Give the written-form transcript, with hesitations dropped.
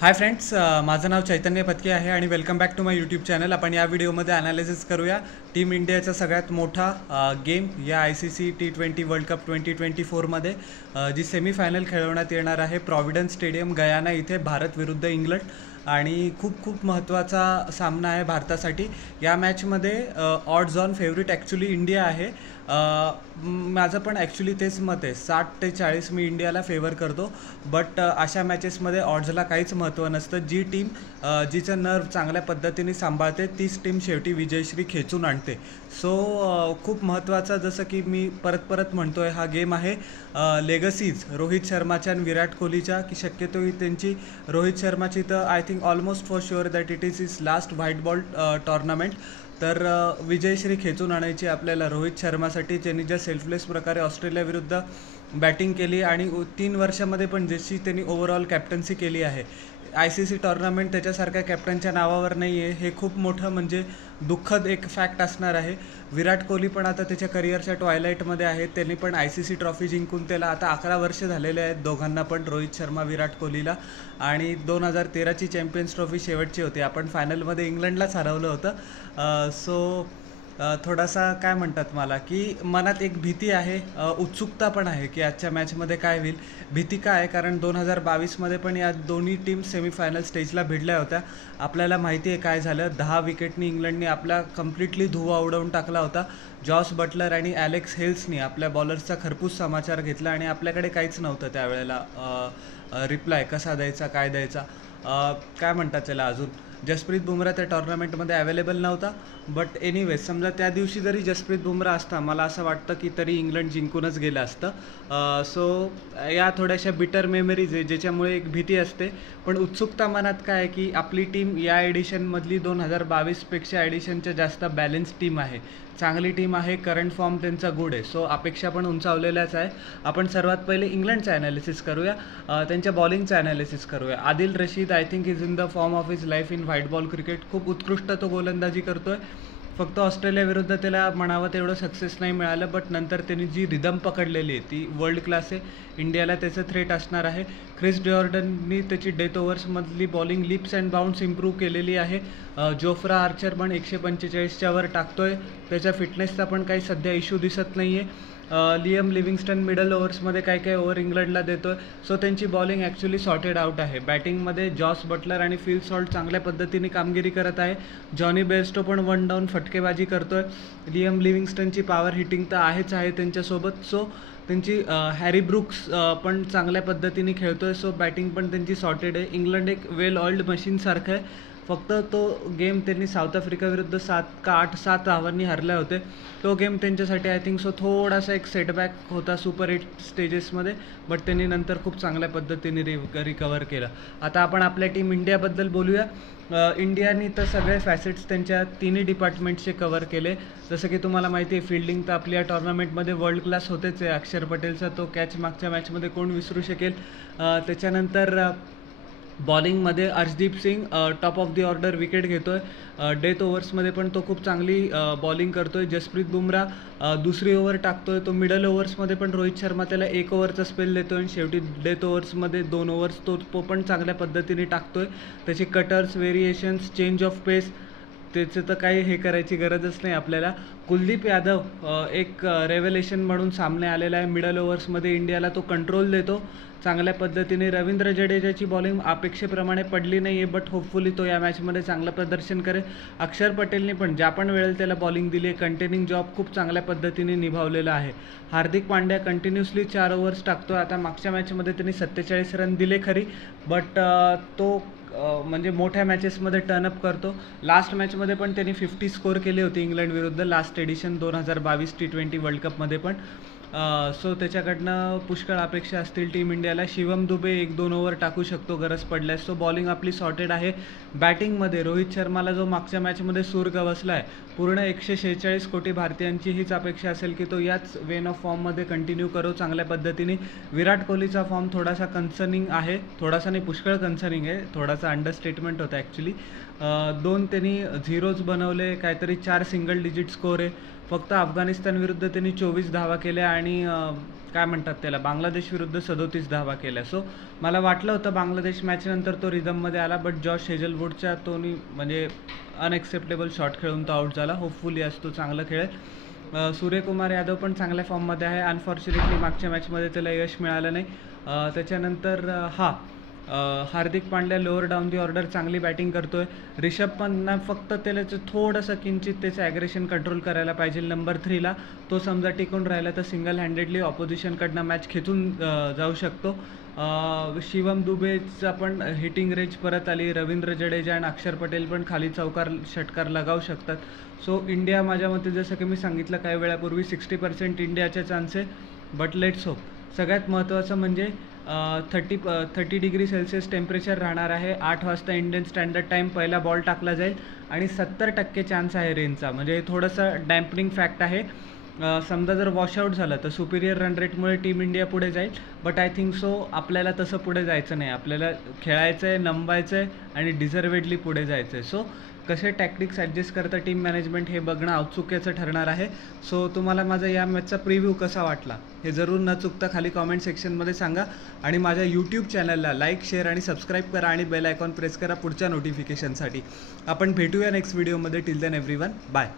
Hi friends, माझं नाव चैतन्य पत्की आहे आणि welcome back to my YouTube channel. आपण या व्हिडिओमध्ये ॲनालिसिस करूया टीम इंडियाचा सगळ्यात मोठा गेम या ICC T20 वर्ल्ड कप 2024मध्ये जी सेमीफायनल खेळवण्यात येणार आहे प्रॉव्हिडन्स स्टेडियम गयाना इथे, भारत विरुद्ध इंग्लंड. आणि खूप महत्त्वाचा सामना आहे भारतासाठी. या मॅचमध्ये odds on favourite actually India आहे. माझं पण ॲक्च्युली तेच मत आहे, 60-40 मी इंडियाला फेवर करतो. बट अशा मॅचेसमध्ये ऑड्सला काहीच महत्त्व नसतं. जी टीम जिचं नर्व चांगल्या पद्धतीने सांभाळते तीच टीम शेवटी विजयश्री खेचून आणते. सो खूप महत्त्वाचा, जसं की मी परत म्हणतो आहे, हा गेम आहे लेगसीज रोहित शर्माच्या आणि विराट कोहलीच्या, की शक्यतो ही त्यांची रोहित शर्माची तर I think almost for sure that it is is last white ball tournament. तर विजयश्री खेचून आणायची आपल्याला रोहित शर्मासाठी, ज्यांनी ज्या सेल्फलेस प्रकारे ऑस्ट्रेलियाविरुद्ध बॅटिंग केली आणि 3 वर्षामध्ये पण जशी त्यांनी ओव्हरऑल कॅप्टन्सी केली आहे. ICC टॉर्नामेंट त्याच्यासारख्या कॅप्टनच्या नावावर नाही आहे, हे खूप मोठं म्हणजे दुःखद एक फॅक्ट असणार आहे. विराट कोहली पण आता त्याच्या करिअरच्या ट्वायलाईटमध्ये आहे. त्यांनी पण ICC ट्रॉफी जिंकून त्याला आता 11 वर्ष झालेले आहेत दोघांना पण, रोहित शर्मा विराट कोहलीला. आणि 2013ची चॅम्पियन्स ट्रॉफी शेवटची होती, आपण फायनलमध्ये इंग्लंडलाच हरवलं होतं. सो थोडासा काय म्हणतात मला, की मनात एक भीती आहे, उत्सुकता पण आहे की आजच्या मॅचमध्ये काय होईल. भीती काय आहे, कारण 2022मध्ये पण या दोन्ही टीम सेमीफायनल स्टेजला भिडल्या होत्या. आपल्याला माहिती आहे काय झालं. 10 विकेटनी इंग्लंडने आपला कम्प्लिटली धुव्वा उडवून टाकला होता. जॉस बटलर आणि ॲलेक्स हेल्सनी आपल्या बॉलर्सचा खरपूस समाचार घेतला आणि आपल्याकडे काहीच नव्हतं त्यावेळेला रिप्लाय कसा द्यायचा, काय द्यायचा. काय म्हणतात त्याला, अजून जसप्रीत बुमराह त्या टॉर्नामेंटमध्ये अवेलेबल नव्हता. बट एनिवेज, समजा त्या दिवशी जरी जसप्रीत बुमराह असता, मला असं वाटतं की तरी इंग्लंड जिंकूनच गेलं असतं. सो या थोड्याशा बिटर मेमरीज आहे, ज्याच्यामुळे एक भीती असते. पण उत्सुकता मनात काय आहे, की आपली टीम या एडिशनमधली 2022पेक्षा एडिशनच्या जास्त बॅलन्स टीम आहे, चांगली टीम आहे, करंट फॉर्म त्यांचा गुड आहे. सो अपेक्षा पण उंचावलेल्याच आहे. आपण सर्वात पहिले इंग्लंडचं ॲनालिसिस करूया, त्यांच्या बॉलिंगचं ॲनालिसिस करूया. Adil Rashid I think is in the form of his life in white ball cricket. खूप उत्कृष्ट तो गोलंदाजी करतो आहे. फक्त ऑस्ट्रेलियाविरुद्ध त्याला म्हणावं तेवढं सक्सेस नाही मिळालं, बट नंतर त्यांनी जी रिदम पकडलेली आहे ती वर्ल्ड क्लास आहे. इंडियाला त्याचं थ्रेट असणार आहे. क्रिस जॉर्डननी त्याची डेथ ओव्हर्समधली bowling leaps and bounds improve केलेली आहे. जोफ्रा आर्चर पण 145च्या वर टाकतोय. त्याच्या फिटनेसचा पण काही सध्या इश्यू दिसत नाही आहे. लियम लिव्हिंगस्टन मिडल ओव्हर्समध्ये काय ओव्हर इंग्लंडला देतो आहे. सो त्यांची बॉलिंग ॲक्च्युली सॉर्टेड आउट आहे. बॅटिंगमध्ये जॉस बटलर आणि फिल सॉल्ट चांगल्या पद्धतीने कामगिरी करत आहे. जॉनी बेअरस्टो पण 1 डाऊन फटकेबाजी करतो आहे. लियम लिव्हिंगस्टनची पॉवर हिटिंग तर आहेच आहे त्यांच्यासोबत. सो त्यांची हॅरी ब्रुक्स पण चांगल्या पद्धतीने खेळतो आहे. सो बॅटिंग पण त्यांची सॉर्टेड आहे. इंग्लंड एक वेल ऑइल्ड मशीनसारखं आहे. फक्त तो गेम त्यांनी साऊथ आफ्रिकाविरुद्ध 7 धावांनी हरले होते. तो गेम त्यांच्यासाठी आय थिंक सो थोडासा एक सेटबॅक होता सुपर 8 स्टेजेसमध्ये, बट त्यांनी नंतर खूप चांगल्या पद्धतीने रिकवर केलं. आता आपण आपल्या टीम इंडियाबद्दल बोलूया. इंडियानी तर सगळे फॅसेट्स त्यांच्या तिन्ही डिपार्टमेंटचे कव्हर केले. जसं की तुम्हाला माहिती आहे, फिल्डिंग तर आपल्या टॉर्नामेंटमध्ये वर्ल्ड क्लास होतेच आहे. अक्षर पटेलचा तो कॅच मागच्या मॅचमध्ये कोण विसरू शकेल. त्याच्यानंतर बॉलिंगमध्ये Arshdeep Singh top of the order wicket घेतो आहे. डेथ ओव्हर्समध्ये पण तो खूप चांगली बॉलिंग करतो आहे. जसप्रीत बुमराह दुसरी ओव्हर टाकतो आहे. तो मिडल ओव्हर्समध्ये पण रोहित शर्मा त्याला 1 ओव्हरचा स्पेल देतो आहे आणि शेवटी डेथ ओव्हर्समध्ये 2 ओव्हर्स तो पण चांगल्या पद्धतीने टाकतो आहे. त्याचे कटर्स, व्हेरिएशन्स, चेंज ऑफ पेस, त्याचं तर काही हे करायची गरजच नाही आपल्याला. कुलदीप यादव एक रेव्हलेशन म्हणून सामने आलेला आहे. मिडल ओव्हर्समध्ये इंडियाला तो कंट्रोल देतो चांगल्या पद्धतीने. रवींद्र जडेजाची बॉलिंग अपेक्षेप्रमाणे पडली नाही आहे, बट होपफुली तो या मॅचमध्ये चांगलं प्रदर्शन करेल. अक्षर पटेलने पण ज्या पण वेळेला त्याला बॉलिंग दिली आहे, कंटेनिंग जॉब खूप चांगल्या पद्धतीने निभावलेला आहे. हार्दिक पांड्या कंटिन्युअसली 4 ओव्हर्स टाकतो. आता मागच्या मॅचमध्ये त्यांनी 47 रन दिले खरी, बट तो म्हणजे मोठ्या मॅचेसमध्ये टर्नअप करतो. लास्ट मॅचमध्ये पण त्यांनी 50 स्कोर केले होते इंग्लंड विरुद्ध, लास्ट एडिशन 2022 T20 वर्ल्ड कपमध्ये पण. सो त्याच्याकडनं पुष्कळ अपेक्षा असतील टीम इंडियाला. शिवम दुबे 1-2 ओव्हर टाकू शकतो गरज पडल्यास. सो बॉलिंग आपली सॉर्टेड आहे. बॅटिंगमध्ये रोहित शर्माला जो मागच्या मॅचमध्ये सूर गवसला आहे, पूर्ण 146 कोटी भारतीयांची हीच अपेक्षा असेल की तो याच वेन ऑफ फॉर्ममध्ये कंटिन्यू करो चांगल्या पद्धतीने. विराट कोहलीचा फॉर्म थोडासा कन्सर्निंग आहे, थोडासा नाही पुष्कळ कन्सर्निंग आहे, थोडासा अंडरस्टेटमेंट होता ॲक्च्युली. 2 त्यांनी झिरोज बनवले, काहीतरी 4 सिंगल डिजिट स्कोर आहे. फक्त अफगाणिस्तान विरुद्ध त्यांनी 24 धावा केल्या आणि काय म्हणतात त्याला बांगलादेश विरुद्ध 37 धावा केल्या. सो मला वाटलं होतं बांगलादेश मॅचनंतर तो रिदममध्ये आला, बट जॉश हेजलवूडच्या तोनी म्हणजे अनएक्सेप्टेबल शॉट खेळून तो आउट झाला. होपफुली आज तो चांगलं खेळेल. सूर्यकुमार यादव पण चांगल्या फॉर्ममध्ये आहे. अनफॉर्च्युनेटली मागच्या मॅचमध्ये त्याला यश मिळालं नाही. त्याच्यानंतर Hardik Pandya lower down the order चांगली बॅटिंग करतोय. रिषभ पंतनं फक्त त्याचं थोडंसं किंचित त्याचं ॲग्रेशन कंट्रोल करायला पाहिजे. नंबर 3ला तो समजा टिकून राहिला तर सिंगल हँडेडली ऑपोजिशनकडनं मॅच खेचून जाऊ शकतो. शिवम दुबेचा पण हिटिंग रेंज परत आली. रवींद्र जडेजा आणि अक्षर पटेल पण खाली चौकार षटकार लगावू शकतात. सो इंडिया माझ्या मते जसं की मी सांगितलं काही वेळापूर्वी 60% इंडियाचे चान्स आहे, बट लेट्स होप. सगळ्यात महत्त्वाचं म्हणजे 30 डिग्री सेल्सिअस टेम्परेचर राहणार आहे. 8 वाजता इंडियन स्टँडर्ड टाईम पहिला बॉल टाकला जाईल आणि 70% चान्स आहे रेनचा, म्हणजे थोडंसं डॅम्पनिंग फॅक्ट आहे. समजा जर वॉशआउट झालं तर सुपिरियर रन रेटमुळे टीम इंडिया पुढे जाईल, बट आय थिंक सो आपल्याला तसं पुढे जायचं नाही. आपल्याला खेळायचं आहे, नमवायचं आहे आणि डिझर्वेडली पुढे जायचं आहे. सो कसे टॅक्टिक्स ॲडजस्ट करतं टीम मॅनेजमेंट हे बघणं औत्सुक्याचं ठरणार आहे. सो तुम्हाला माझा या मॅचचा प्रिव्ह्यू कसा वाटला हे जरूर न चुकता खाली कॉमेंट सेक्शनमध्ये सांगा आणि माझ्या यूट्यूब चॅनलला लाईक, शेअर आणि सबस्क्राईब करा आणि बेल आयकॉन प्रेस करा पुढच्या नोटिफिकेशनसाठी. आपण भेटूया नेक्स्ट व्हिडिओमध्ये. Till then everyone, bye.